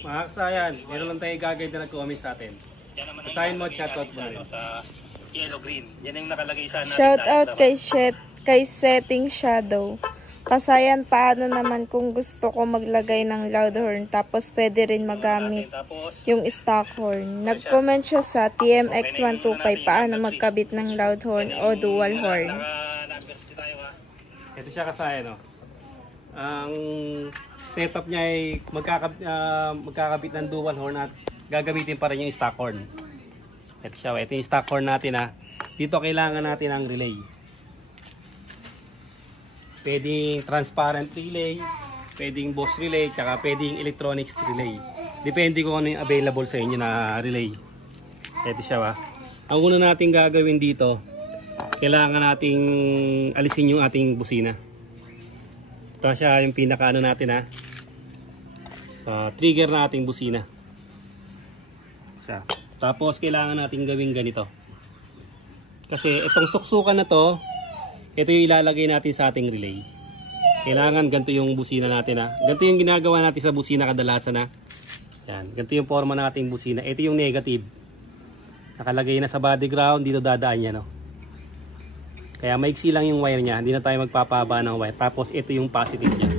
Mga kasayan, meron lang tayo gagawin na nag-comment sa atin. Basahin mo at shoutout mo rin. Sa yellow green. Yan yung nakalagay sa natin. Shoutout kay Setting Shadow. Kasayan, paano naman kung gusto ko maglagay ng loud horn tapos pwede rin magamit yung stock horn. Nag-comment siya sa TMX125 paano magkabit ng loud horn o dual horn. Ito siya kasayan, no? Ang setup niya ay magkakabit ng dual horn at gagamitin pa rin yung stock horn. Ito siya, ito yung stock horn natin, ha. Dito kailangan natin ang relay. Pwedeng transparent relay, pwedeng Boss relay, tsaka pwedeng electronics relay. Depende kung ano yung available sa inyo na relay. Ito siya, ha. Ang una natin gagawin dito, kailangan nating alisin yung ating busina. Ito siya yung pinaka ano natin, ha, sa trigger na ating busina. Siya. Tapos kailangan nating gawin ganito. Kasi itong suksukan na to, ito yung ilalagay natin sa ating relay. Kailangan ganito yung busina natin, ha. Ganito yung ginagawa natin sa busina kadalasan, ha. Yan, ganito yung forma ng ating busina. Ito yung negative. Nakalagay na sa body ground, dito dadaan yan, no. Kaya maiksi lang yung wire niya, hindi na tayo magpapaba ng wire. Tapos ito yung positive niya.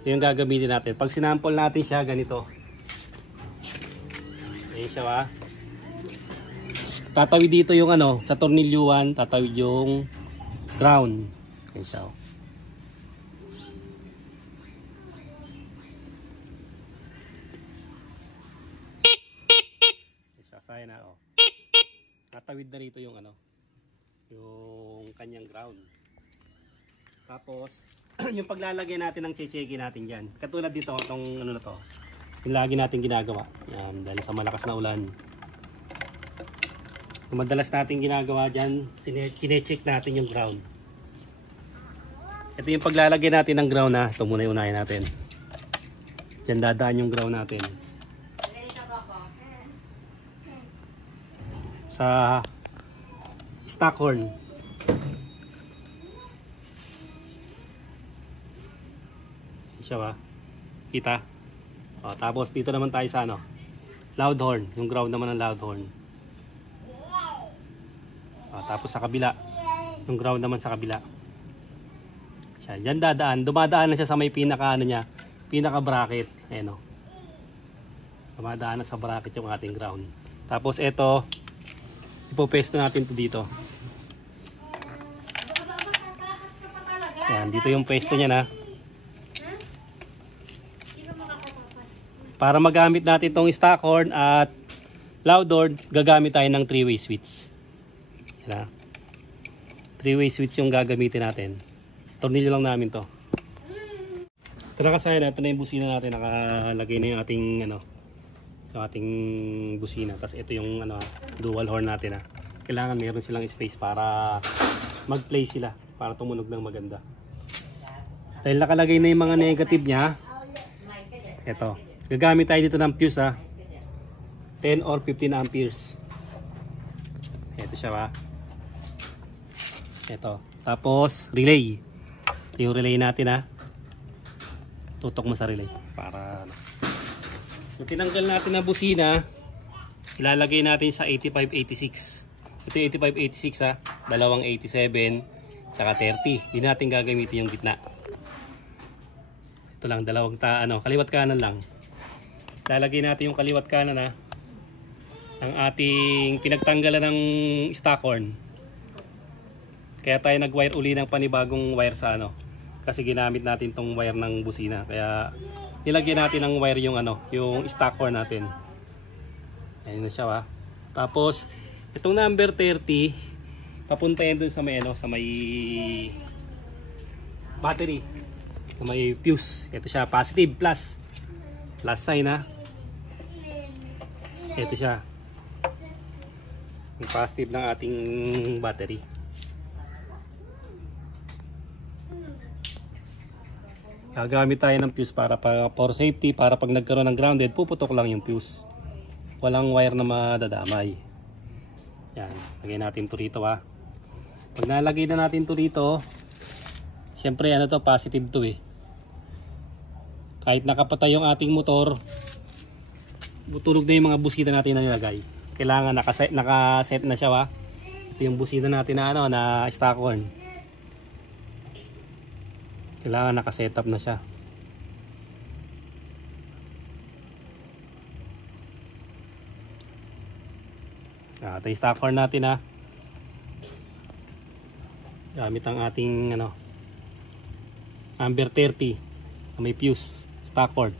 Ito yung gagamitin natin. Pag sinample natin siya, ganito. Ayan siya, ha. Tatawid dito yung ano, sa tornilyuan, tatawid yung ground. Ayan siya, oh. Ayan siya, saya na, oh. Tatawid na rito yung ano, yung kanyang ground. Tapos yung paglalagay natin ng cheche natin dyan, katulad dito itong ano na to, yung lagi natin ginagawa yan, dahil sa malakas na ulan, yung madalas natin ginagawa dyan, kine-check natin yung ground. Ito yung paglalagay natin ng ground, na ito muna yung unahin natin. Dyan dadaan yung ground natin sa stock horn. Siya, ba? Kita? O, tapos dito naman tayo sa ano, loud horn, yung ground naman ng loud horn. O, tapos sa kabila, yung ground naman sa kabila. Siya, dyan dadaan, dumadaan na siya sa may pinaka ano niya, pinaka bracket. Ayan, o. Dumadaan na sa bracket yung ating ground. Tapos ito, ipopesto natin to dito. Yan, dito yung pwesto niya, na. Para magamit natin itong stock horn at loud horn, gagamit tayo ng 3-way switch. Yan, 3-way switch yung gagamitin natin. Tornilyo lang namin to. Ito na kasi, ito na yung busina natin. Nakalagay na yung ating ano, yung ating busina. Tapos ito yung ano, dual horn natin, ha. Kailangan meron silang space para mag-play sila, para tumunog ng maganda. Dahil nakalagay na yung mga negative niya, ito, gagamit tayo dito ng fuse, ha, 10 or 15 amperes. Ito siya, ba. Ito, tapos relay. Ito yung relay natin, ha. Tutok mo sa relay para ano. So, tinanggal natin ang busina, ilalagay natin sa 8586. Ito yung 8586, ha. Dalawang 87 tsaka 30. Hindi natin gagamitin yung gitna. Ito lang, dalawang kaliwat kanan lang. Lalagay natin yung kaliwat kanan, ha, ang ating pinagtanggalan ng stock horn. Kaya tayo nag-wire uli ng panibagong wire sa ano, kasi ginamit natin tong wire ng busina. Kaya nilagyan natin ng wire yung ano, yung stock horn natin. Ayun na siya, ha. Tapos itong number 30, papunta yan dun sa may ano, sa may battery, sa may fuse. Ito siya, positive, plus sign, ha. Ito siya, yung positive ng ating battery. Gagamit tayo ng fuse para for safety, para pag nagkaroon ng grounded, puputok lang yung fuse, walang wire na madadamay. Yan, lagay natin to rito, ha. Pag nalagay na natin to rito, syempre ano to, positive to, eh. Kahit nakapatay yung ating motor, tunog na yung mga busina natin na nilagay. Kailangan nakaset na siya, Ito yung busina natin na na stock horn. Kailangan nakaset up na siya. Ito yung stock horn natin, gamit ang ating Amber 30 na may fuse stock horn.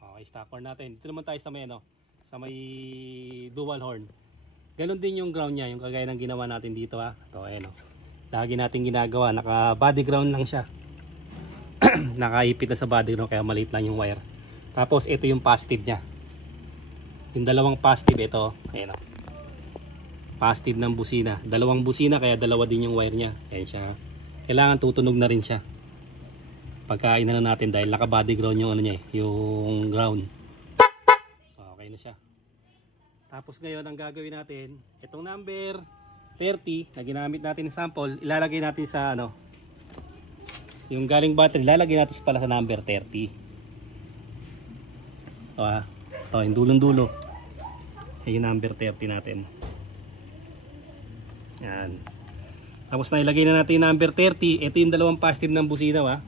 Okay, stock horn natin. Dito naman tayo sa may dual horn. Ganon din yung ground niya, yung kagaya ng ginawa natin dito, Ito, ayan, lagi natin ginagawa, naka body ground lang siya. Nakaipit na sa body ground kaya maliit lang yung wire. Tapos ito yung positive niya. Yung dalawang positive, ito, ayan, positive ng busina. Dalawang busina kaya dalawa din yung wire niya. Ayan siya. Kailangan tutunog na rin siya. Pagkain na natin dahil naka body ground yung niya, yung ground. Okay na siya. Tapos ngayon ang gagawin natin, itong number 30 na ginamit natin ng sample, ilalagay natin sa yung galing battery, ilalagay natin pala sa number 30. Ito yung dulong-dulo. Yung number 30 natin. Yan. Tapos na ilagay na natin yung number 30. Ito yung dalawang positive ng busina,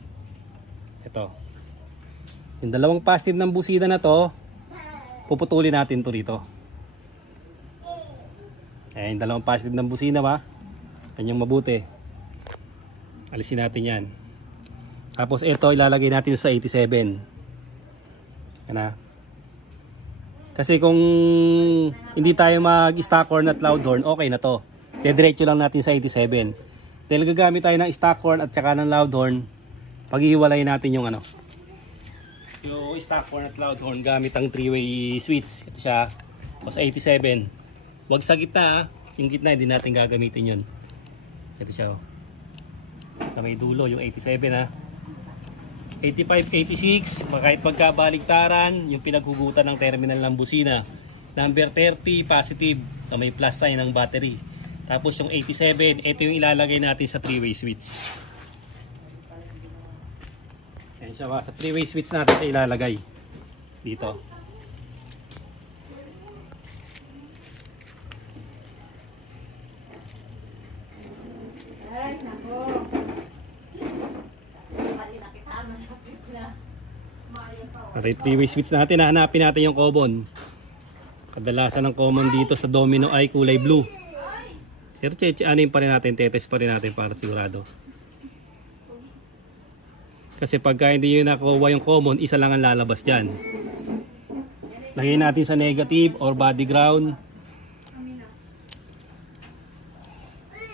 Ito. Yung dalawang positive ng busina na to, puputulin natin to dito. Yung dalawang positive ng busina, Yan yung mabuti. Alisin natin yan. Tapos ito ilalagay natin sa 87. Yan, Kasi kung hindi tayo mag-stock horn at loud horn, okay na to. Diretso lang natin sa 87. Dahil gagamit tayo ng stock horn at saka ng loud horn, paghihiwalay natin yung yung stock horn at loud horn gamit ang 3-way switch. Ito siya. Sa 87. Huwag sa gitna, yung gitna hindi natin gagamitin yun. Ito siya. Sa may dulo, yung 87, 85, 86, kahit pagkabaligtaran, yung pinaghugutan ng terminal ng busina. Number 30, positive, sa may plus sign ng battery. Tapos yung 87, ito yung ilalagay natin sa 3-way switch. Ayan siya, sa 3-way switch natin siya ilalagay. Dito. Okay, 3-way switch natin, hanapin natin yung common. Kadalasan ng common dito sa domino ay kulay blue. Pero anin pa rin natin, tetest pa rin natin para sigurado. Kasi pagka hindi yun nakuha yung common, isa lang ang lalabas dyan. Lagyan natin sa negative or body ground.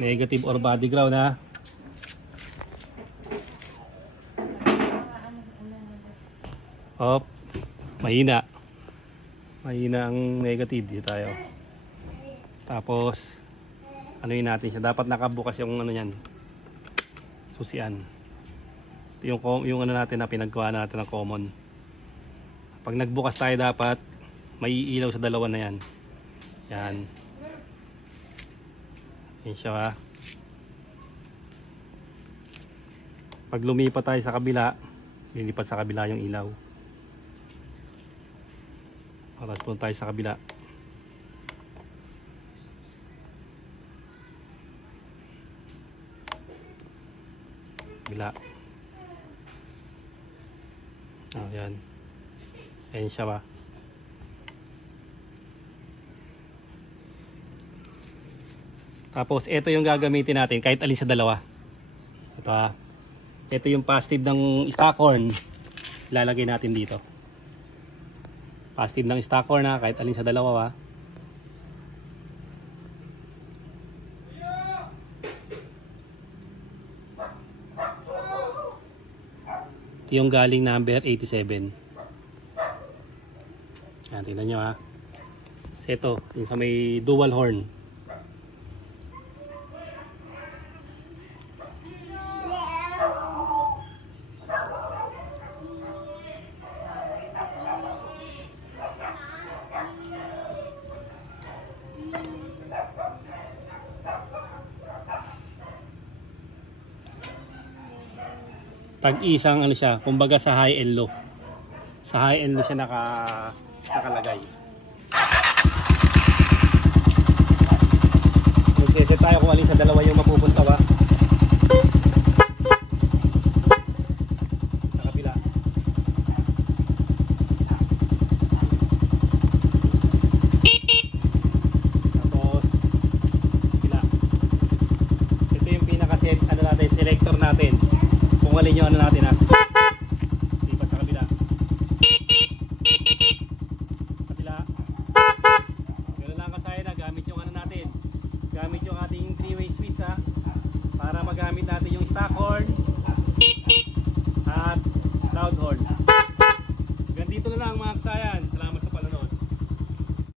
Negative or body ground, Hop, mahina. Mahina ang negative. Dito tayo. Tapos, anuin natin siya. Dapat nakabukas yung yan. Susian. Yung natin na pinagkuha natin ng common. Pag nagbukas tayo dapat, may ilaw sa dalawa na yan. Yan. Yan siya. Pag lumipat tayo sa kabila, lilipat sa kabila yung ilaw. Tapos punta tayo sa kabila. Kabila. Yan. Ayan siya, Tapos ito yung gagamitin natin kahit alin sa dalawa. Ito, Ito yung positive ng stock horn. Ilalagay natin dito. Positive ng stock horn, kahit alin sa dalawa, Ito yung galing number 87. Yan, tingnan nyo, Kasi ito, yung sa may dual horn. Tag-isang siya, kumbaga sa high and low. Sa high end na siya nakalagay. Magsiset tayo kung alin sa dalawa yung mapupunta ba. Sa kabila. Tapos kabila. Ito yung pinaka-set natin, selector natin. Kung alin yung natin ha. Lipat sa kabila. Kabila. Ganun lang kasaya na gamit yung natin. Gamit yung ating 3-way switch ha. Para magamit natin yung stock horn at loud horn. Ganito na lang mga kasayan.